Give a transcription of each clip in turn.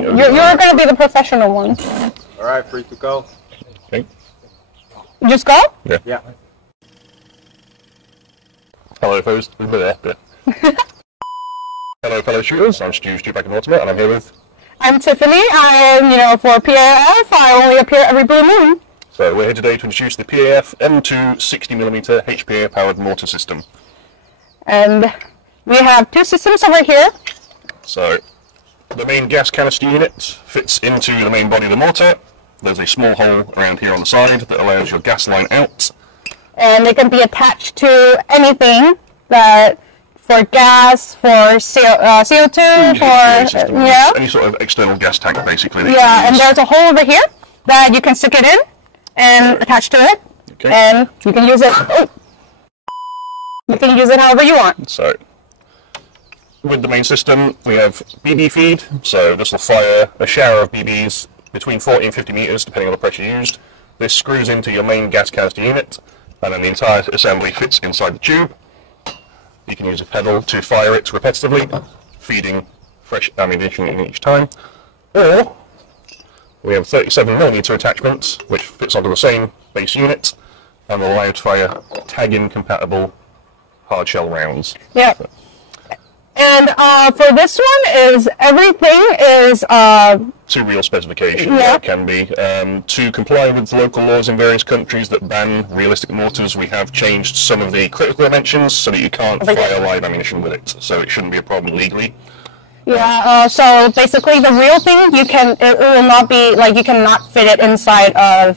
You're going to be the professional one. All right, free to go. Okay. Just go? Yeah. Yeah. Hello, folks. Hello, fellow shooters. I'm Stu back in Mortar, and I'm here with... I'm Tiffany. For PAF, I only appear every blue moon. So we're here today to introduce the PAF M2 60mm HPA-powered mortar system. And we have two systems over here. So the main gas canister unit fits into the main body of the mortar. There's a small hole around here on the side that allows your gas line out. And they can be attached to anything that... for gas, for CO2, for any sort of external gas tank, basically. Yeah, and there's a hole over here that you can stick it in and attach to it, and you can use it. You can use it however you want. So, with the main system, we have BB feed. So this will fire a shower of BBs between 40 and 50 meters, depending on the pressure used. This screws into your main gas canister unit, and then the entire assembly fits inside the tube. You can use a pedal to fire it repetitively, feeding fresh ammunition in each time. Or we have a 37mm attachment, which fits onto the same base unit and will allow you to fire tag-in compatible hard shell rounds. Yeah. So. And for this one, everything is to real specification. Yeah. It can be to comply with local laws in various countries that ban realistic mortars. We have changed some of the critical dimensions so that you can't fire live ammunition with it. So it shouldn't be a problem legally. Yeah. So basically, the real thing it will not be like you cannot fit it inside of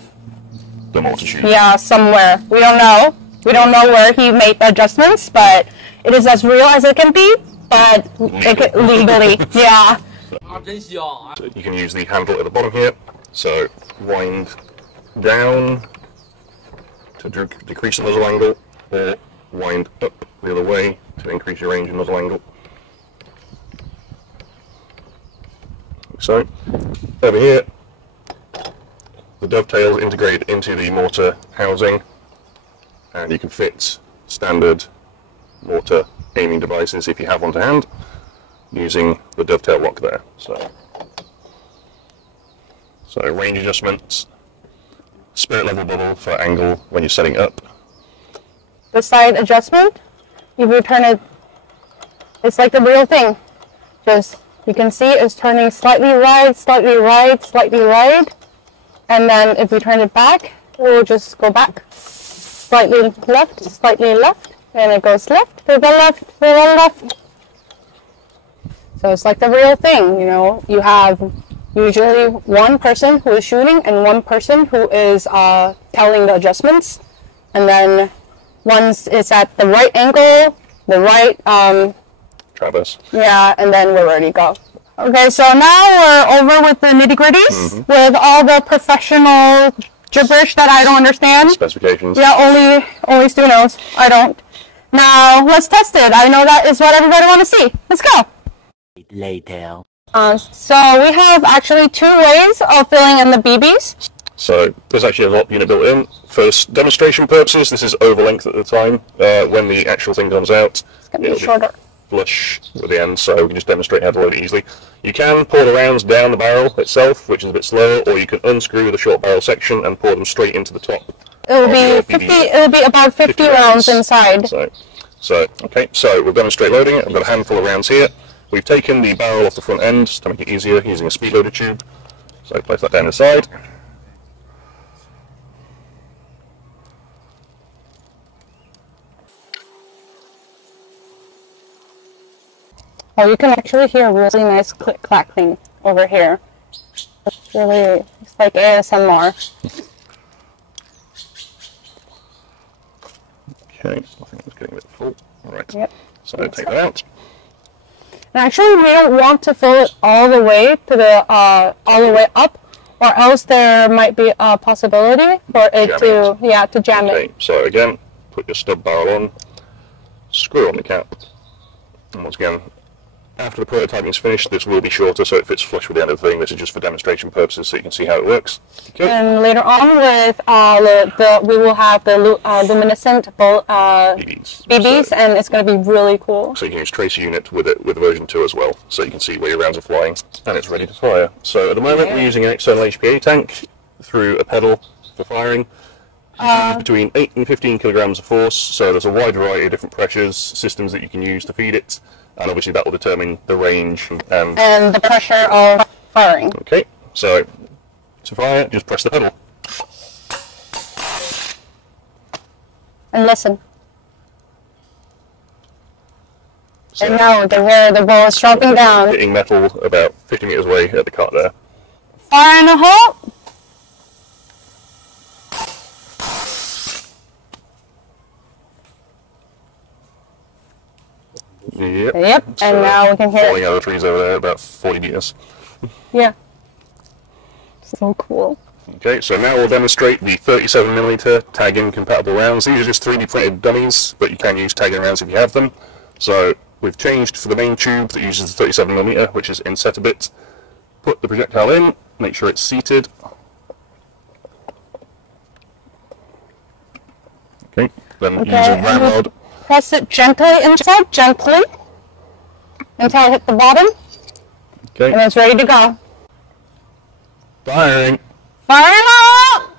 the mortar tube. Yeah, somewhere. We don't know. We don't know where he made adjustments, but it is as real as it can be. But legally, yeah. So you can use the handle at the bottom here, so wind down to decrease the muzzle angle, or wind up the other way to increase your range and muzzle angle. So, over here, the dovetail is integrated into the mortar housing, and you can fit standard mortar aiming devices if you have one to hand, using the dovetail lock there. So range adjustments, spirit level bubble for angle when you're setting up. The side adjustment, if you turn it, it's like the real thing. Just, you can see it's turning slightly right, slightly right, slightly right. And then if you turn it back, it will just go back. Slightly left. And it goes left, to the left, to the left. So it's like the real thing, You have usually one person who is shooting and one person who is telling the adjustments. And then once it's at the right angle, the right... traverse. Yeah, and then we're ready to go. Okay, so now we're over with the nitty-gritties, with all the professional gibberish that I don't understand. Specifications. Yeah, only Stu knows. I don't. Now, let's test it. I know that is what everybody wants to see. Let's go. Later. So we have actually two ways of filling in the BBs. So there's actually a VOP unit built in. For demonstration purposes, this is over length at the time. When the actual thing comes out, it's going to be shorter. Flush with the end, so we can just demonstrate how to load it easily. You can pour the rounds down the barrel itself, which is a bit slower, or you can unscrew the short barrel section and pour them straight into the top. It'll be about 50 rounds inside. Okay, so we'll demonstrate loading it. I've got a handful of rounds here. We've taken the barrel off the front end to make it easier using a speed loader tube. So place that down the side. Oh, you can actually hear a really nice click-clack thing over here. It's like ASMR. Okay, I think it's getting a bit full. Alright, yep. So take that out. And actually, we don't want to fill it all the way to the all the way up, or else there might be a possibility for it to jam it. Okay, so again, put your stub barrel on, screw on the cap, and once again, After the prototyping is finished, this will be shorter, so it fits flush with the end of the thing. This is just for demonstration purposes, so you can see how it works. Okay. And later on, with we will have the luminescent BBs, So, and it's going to be really cool. so you can use tracer unit with it with version 2 as well, so you can see where your rounds are flying, and it's ready to fire. So at the moment, we're using an external HPA tank through a pedal for firing. Between 8 and 15 kilograms of force, so there's a wide variety of different pressures, systems that you can use to feed it, and obviously that will determine the range and the pressure of firing. Okay, so to fire, just press the pedal. And listen. So and now the ball is dropping down. Hitting metal about 50 meters away at the cart there. Fire in a hole. Yep. So and now we can hear falling out of the trees over there, about 40 meters. Yeah. So cool. Okay, so now we'll demonstrate the 37mm tag-in compatible rounds. These are just 3D printed dummies, but you can use tag-in rounds if you have them. So we've changed for the main tube that uses the 37mm, which is inset a bit. Put the projectile in, make sure it's seated. Okay, then use a ram rod. Press it gently inside, gently, until it hits the bottom. Okay. And it's ready to go. Firing. Fire up!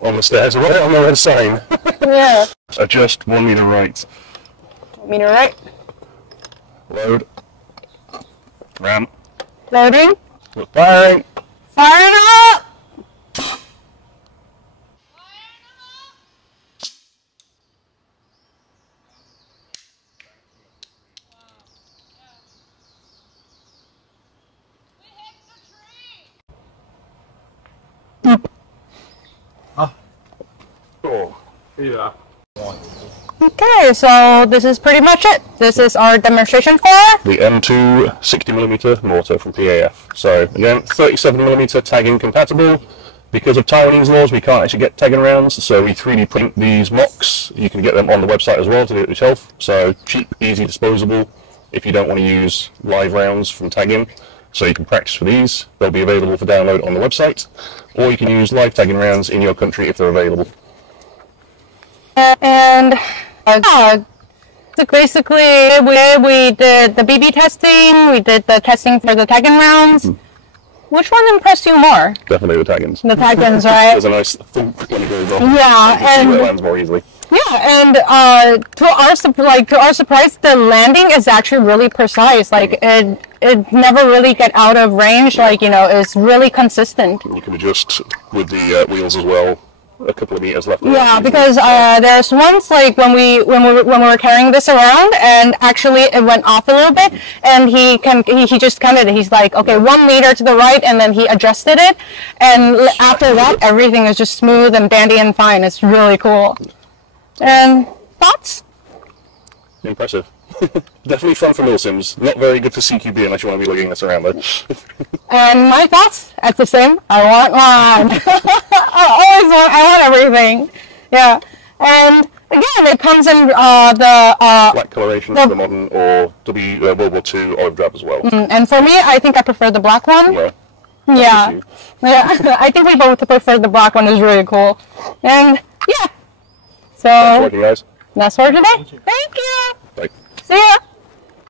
On the stairs, right on the red sign. Yeah. Adjust 1 meter right. 1 meter right. Load. Ram. Loading. Firing. Firing up! Oh. Yeah. Okay, so this is pretty much it. This is our demonstration for The M2 60mm mortar from PAF. So again, 37mm tag-in compatible. Because of Taiwanese laws, we can't actually get tag-in rounds, so we 3D print these mocks. You can get them on the website as well to do it yourself. So cheap, easy, disposable. If you don't want to use live rounds from tag-in, so you can practice for these. They'll be available for download on the website, or you can use live tag-in rounds in your country if they're available. And so basically, we did the BB testing, we did the testing for the tag-in rounds. Which one impressed you more? Definitely the tag-ins. The tag-ins, right? There's a nice thump when it goes off. Yeah, you can see and where it lands more easily. yeah, and to our surprise, the landing is actually really precise. Like it never really get out of range. Like it's really consistent. You can adjust with the wheels as well. A couple of meters left. Yeah, because there's once like when we were carrying this around, and actually it went off a little bit, and he just counted it. He's like, okay, 1 meter to the right, and then he adjusted it, and after that everything is just smooth and dandy and fine. It's really cool. And thoughts? Impressive. Definitely fun for milsims. Not very good for CQB unless you want to be lugging this around though. And my thoughts? It's the same. I want one. I want everything. Yeah. And again, it comes in the black coloration for the modern or World War II olive drab as well. And for me, I think I prefer the black one. Yeah. Yeah. Yeah. I think we both prefer the black one. It's really cool. And yeah. So Thanks for watching, guys. that's for today. Thank you. Bye. See ya.